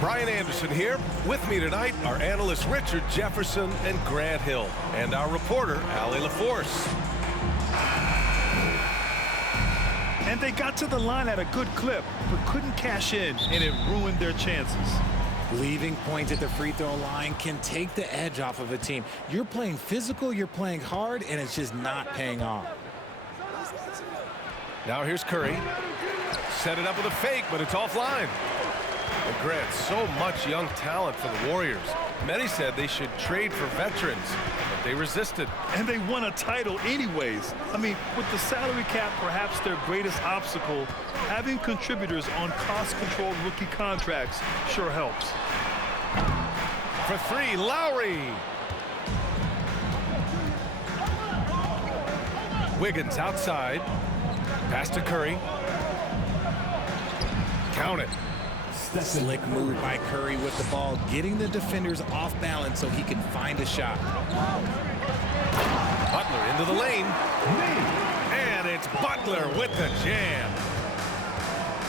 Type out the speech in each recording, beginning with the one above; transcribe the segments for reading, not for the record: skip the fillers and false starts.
Brian Anderson here. With me tonight are analysts Richard Jefferson and Grant Hill, and our reporter, Allie LaForce. And they got to the line at a good clip, but couldn't cash in, and it ruined their chances. Leaving points at the free throw line can take the edge off of a team. You're playing physical, you're playing hard, and it's just not paying off. Now here's Curry. Set it up with a fake, but it's offline. And Grant, so much young talent for the Warriors. Many said they should trade for veterans, but they resisted. And they won a title anyways. I mean, with the salary cap perhaps their greatest obstacle, having contributors on cost-controlled rookie contracts sure helps. For three, Lowry. Wiggins outside. Pass to Curry. Count it. Slick move by Curry with the ball, getting the defenders off balance so he can find a shot. Butler into the lane. And it's Butler with the jam.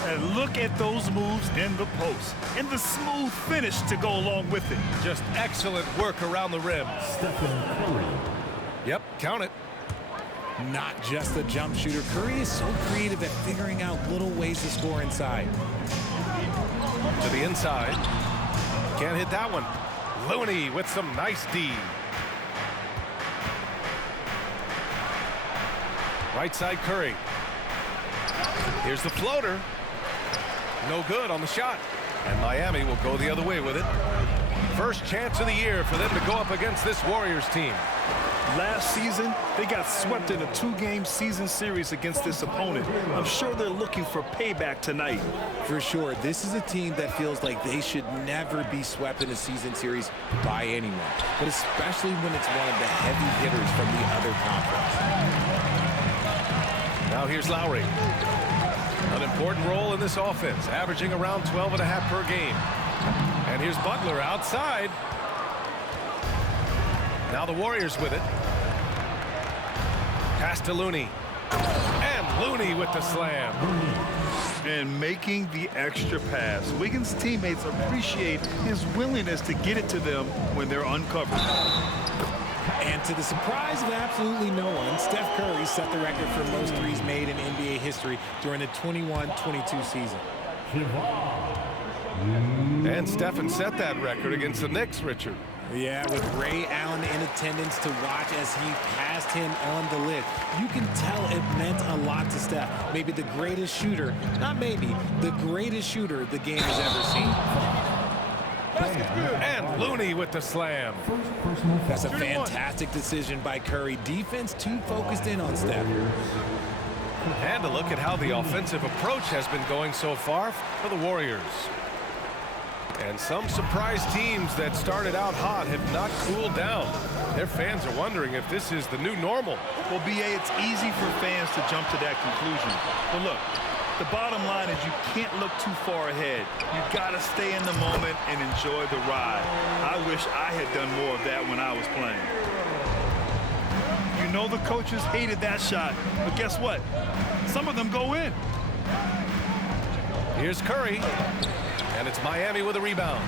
And look at those moves in the post. And the smooth finish to go along with it. Just excellent work around the rim. Yep, count it. Not just a jump shooter. Curry is so creative at figuring out little ways to score inside. To the inside. Can't hit that one. Looney with some nice D. Right side Curry. Here's the floater. No good on the shot. And Miami will go the other way with it. First chance of the year for them to go up against this Warriors team. Last season, they got swept in a two-game season series against this opponent. I'm sure they're looking for payback tonight. For sure, this is a team that feels like they should never be swept in a season series by anyone, but especially when it's one of the heavy hitters from the other conference. Now here's Lowry. An important role in this offense, averaging around 12.5 per game. And here's Butler outside. Now the Warriors with it. Pass to Looney. And Looney with the slam. And making the extra pass. Wiggins' teammates appreciate his willingness to get it to them when they're uncovered. And to the surprise of absolutely no one, Steph Curry set the record for most threes made in NBA history during the 21-22 season. And Stephen set that record against the Knicks, Richard. Yeah, with Ray Allen in attendance to watch as he passed him on the lid. You can tell it meant a lot to Steph. Maybe the greatest shooter, not maybe, the greatest shooter the game has ever seen. And Looney with the slam. That's a fantastic decision by Curry. Defense too focused in on Steph. And a look at how the offensive approach has been going so far for the Warriors. And some surprise teams that started out hot have not cooled down. Their fans are wondering if this is the new normal. Well, B.A., it's easy for fans to jump to that conclusion. But look, the bottom line is you can't look too far ahead. You've got to stay in the moment and enjoy the ride. I wish I had done more of that when I was playing. You know the coaches hated that shot, but guess what? Some of them go in. Here's Curry. And it's Miami with a rebound.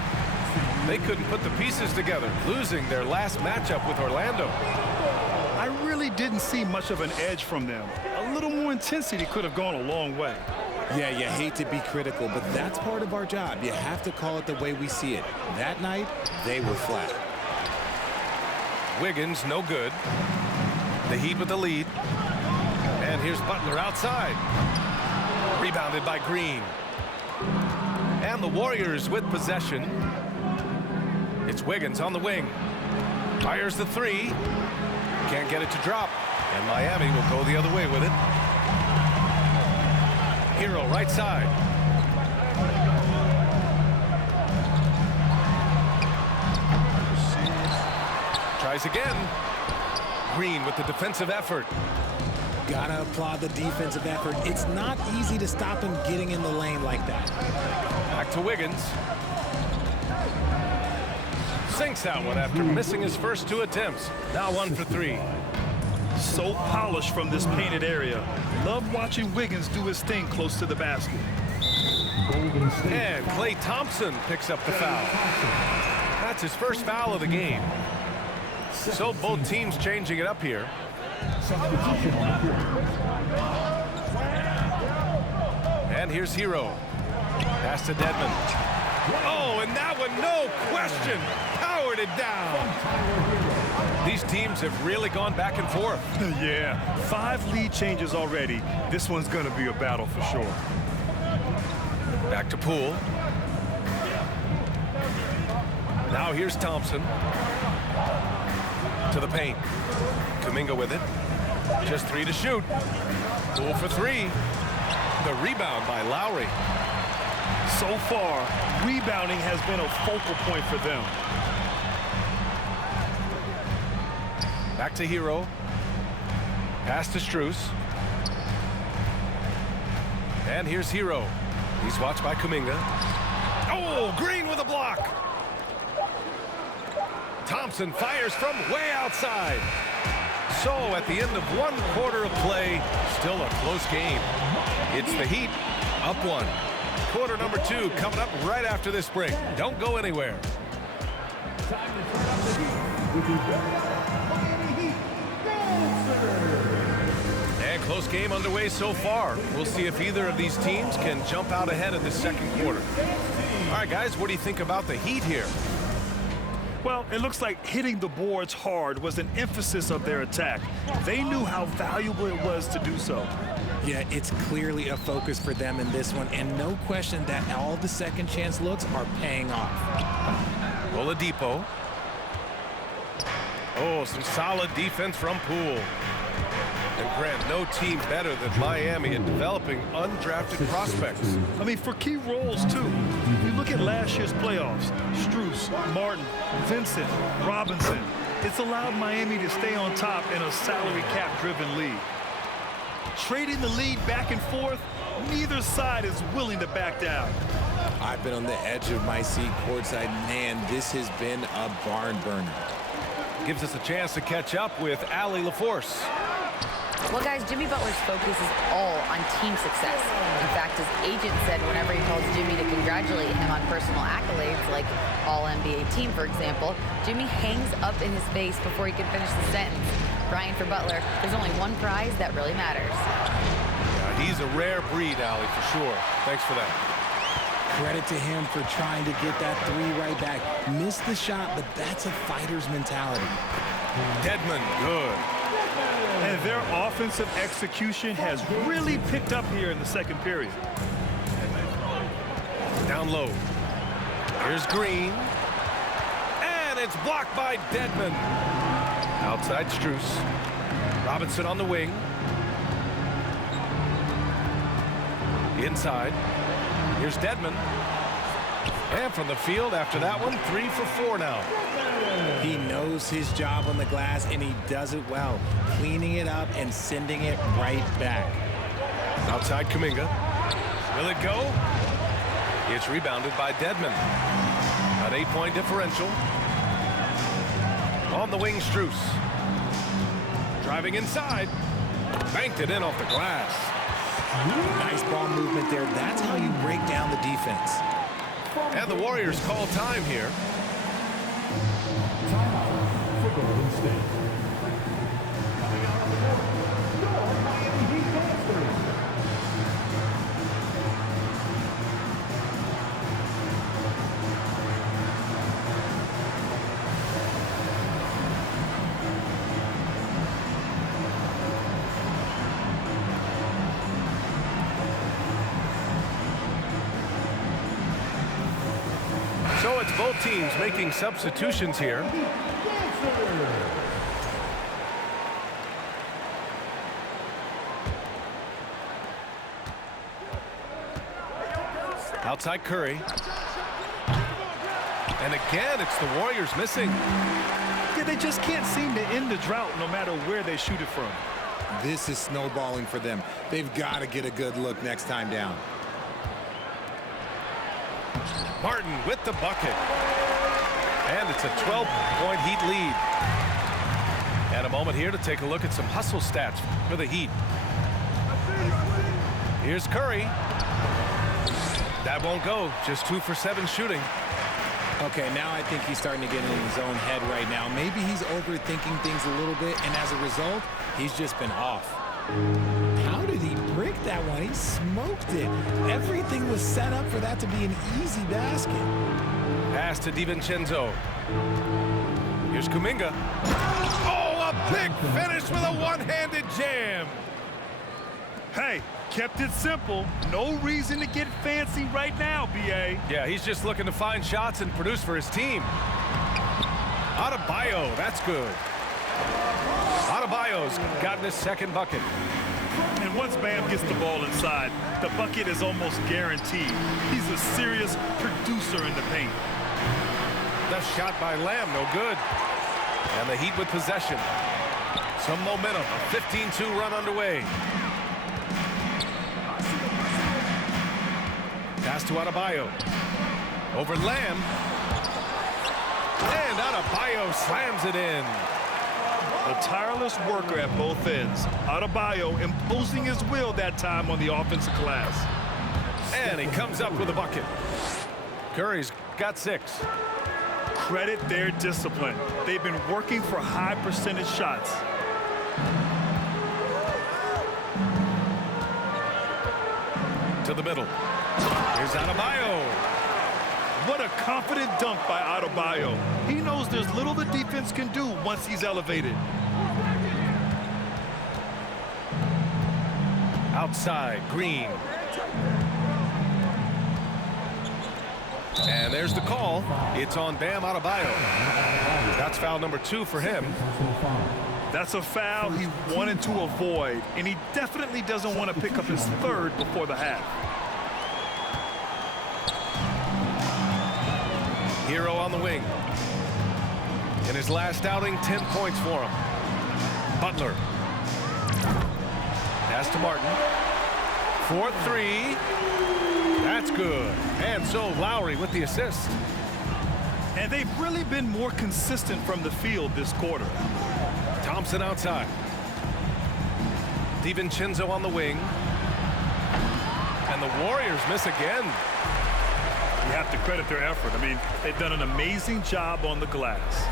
They couldn't put the pieces together, losing their last matchup with Orlando. I really didn't see much of an edge from them. A little more intensity could have gone a long way. Yeah, you hate to be critical, but that's part of our job. You have to call it the way we see it. That night, they were flat. Wiggins, no good. The Heat with the lead. And here's Butler outside. Rebounded by Green. And the Warriors with possession. It's Wiggins on the wing. Fires the three. Can't get it to drop. And Miami will go the other way with it. Hero right side. Tries again. Green with the defensive effort. Gotta applaud the defensive effort. It's not easy to stop him getting in the lane like that. Back to Wiggins. Sinks that one after missing his first two attempts. Now 1 for 3. So polished from this painted area. Love watching Wiggins do his thing close to the basket. And Klay Thompson picks up the foul. That's his first foul of the game. So both teams changing it up here. And here's Hero. Pass to Dedmon. Oh, and that one, no question, powered it down. These teams have really gone back and forth. Yeah, 5 lead changes already. This one's going to be a battle for sure. Back to Poole. Now here's Thompson. To the paint. Kuminga with it. Just 3 to shoot. Poole for 3. The rebound by Lowry. So far, rebounding has been a focal point for them. Back to Hero. Pass to Strus. And here's Hero. He's watched by Kuminga. Oh, Green with a block. Thompson fires from way outside. So at the end of 1 quarter of play, still a close game. It's the Heat up 1. Quarter number 2 coming up right after this break. Don't go anywhere. And close game underway so far. We'll see if either of these teams can jump out ahead in the second quarter. All right, guys, what do you think about the Heat here? Well, it looks like hitting the boards hard was an emphasis of their attack. They knew how valuable it was to do so. Yeah, it's clearly a focus for them in this one, and no question that all the second chance looks are paying off. Oladipo. Oh, some solid defense from Poole. And Grant, no team better than Miami at developing undrafted prospects. I mean, for key roles, too. You look at last year's playoffs. Strus, Martin, Vincent, Robinson. It's allowed Miami to stay on top in a salary cap-driven league. Trading the lead back and forth, neither side is willing to back down. I've been on the edge of my seat courtside. Man, this has been a barn burner. Gives us a chance to catch up with Allie LaForce. Well, guys, Jimmy Butler's focus is all on team success. In fact, his agent said whenever he calls Jimmy to congratulate him on personal accolades, like All-NBA team, for example, Jimmy hangs up in his face before he can finish the sentence. Brian, for Butler, there's only one prize that really matters. Yeah, he's a rare breed, Allie, for sure. Thanks for that. Credit to him for trying to get that 3 right back. Missed the shot, but that's a fighter's mentality. Dedmon, good. And their offensive execution has really picked up here in the second period. Down low. Here's Green. And it's blocked by Dedmon. Outside Strus. Robinson on the wing. Inside. Here's Dedmon. And from the field after that one, 3 for 4 now. He knows his job on the glass, and he does it well, cleaning it up and sending it right back. Outside Kuminga. Will it go? It's rebounded by Dedmon. An 8-point differential. On the wing, Strus. Driving inside. Banked it in off the glass. Nice ball movement there. That's how you break down the defense. And the Warriors call time here. Timeout for Golden State. So it's both teams making substitutions here. Outside Curry. And again, it's the Warriors missing. Yeah, they just can't seem to end the drought no matter where they shoot it from. This is snowballing for them. They've got to get a good look next time down. Martin with the bucket. And it's a 12-point Heat lead. And a moment here to take a look at some hustle stats for the Heat. Here's Curry. That won't go. Just 2 for 7 shooting. Okay, now I think he's starting to get in his own head right now. Maybe he's overthinking things a little bit, and as a result, he's just been off. How did he break that one? He smoked it. Everything was set up for that to be an easy basket. Pass to DiVincenzo. Here's Kuminga. Oh, a big finish with a one-handed jam. Hey, kept it simple. No reason to get fancy right now, B.A. Yeah, he's just looking to find shots and produce for his team. Adebayo, that's good. Adebayo's gotten his second bucket. And once Bam gets the ball inside, the bucket is almost guaranteed. He's a serious producer in the paint. The shot by Lamb, no good. And the Heat with possession. Some momentum, a 15-2 run underway. Pass to Adebayo. Over Lamb. And Adebayo slams it in. A tireless worker at both ends. Adebayo imposing his will that time on the offensive glass. And he comes up with a bucket. Curry's got 6. Credit their discipline. They've been working for high percentage shots. To the middle. Here's Adebayo. What a confident dunk by Adebayo. He knows there's little the defense can do once he's elevated. Outside, Green. And there's the call. It's on Bam Adebayo. That's foul number 2 for him. That's a foul he wanted to avoid, and he definitely doesn't want to pick up his 3rd before the half. Hero on the wing. In his last outing, 10 points for him. Butler. Pass to Martin. 4-3. That's good. And so Lowry with the assist. And they've really been more consistent from the field this quarter. Thompson outside. DiVincenzo on the wing. And the Warriors miss again. You have to credit their effort. I mean, they've done an amazing job on the glass.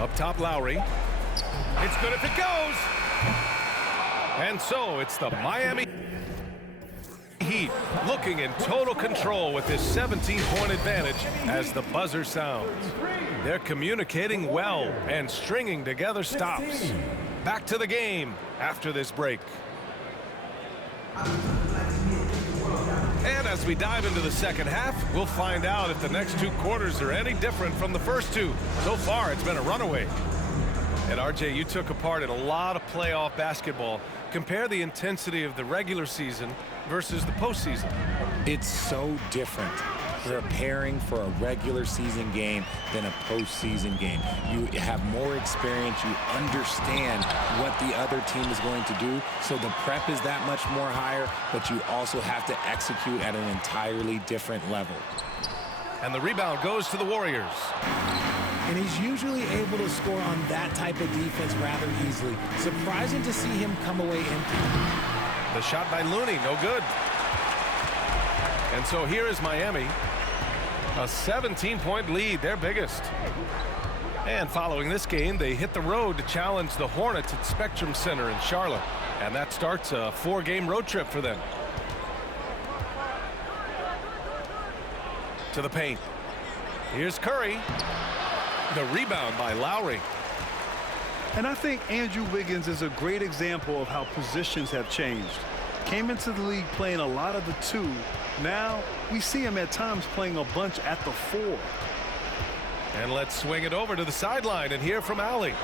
Up top, Lowry. It's good if it goes. And so it's the Miami Heat looking in total control with this 17-point advantage as the buzzer sounds. They're communicating well and stringing together stops. Back to the game after this break. And as we dive into the second half, we'll find out if the next 2 quarters are any different from the first 2. So far, it's been a runaway. And RJ, you took a part in a lot of playoff basketball. Compare the intensity of the regular season versus the postseason. It's so different preparing for a regular season game than a postseason game. You have more experience. You understand what the other team is going to do. So the prep is that much more higher, but you also have to execute at an entirely different level. And the rebound goes to the Warriors. And he's usually able to score on that type of defense rather easily. Surprising to see him come away empty. The shot by Looney, no good. And so here is Miami. A 17-point lead, their biggest. And following this game, they hit the road to challenge the Hornets at Spectrum Center in Charlotte. And that starts a 4-game road trip for them. To the paint. Here's Curry. The rebound by Lowry. And I think Andrew Wiggins is a great example of how positions have changed. Came into the league playing a lot of the 2. Now we see him at times playing a bunch at the 4. And let's swing it over to the sideline and hear from Allie.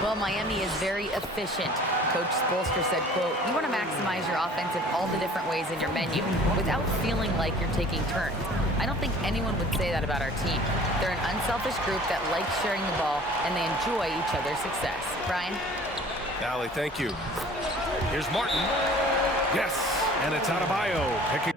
Well, Miami is very efficient. Coach Spoelstra said, quote, "You want to maximize your offense in all the different ways in your menu without feeling like you're taking turns." I don't think anyone would say that about our team. They're an unselfish group that likes sharing the ball, and they enjoy each other's success. Brian? Allie, thank you. Here's Martin. Yes, and it's Adebayo picking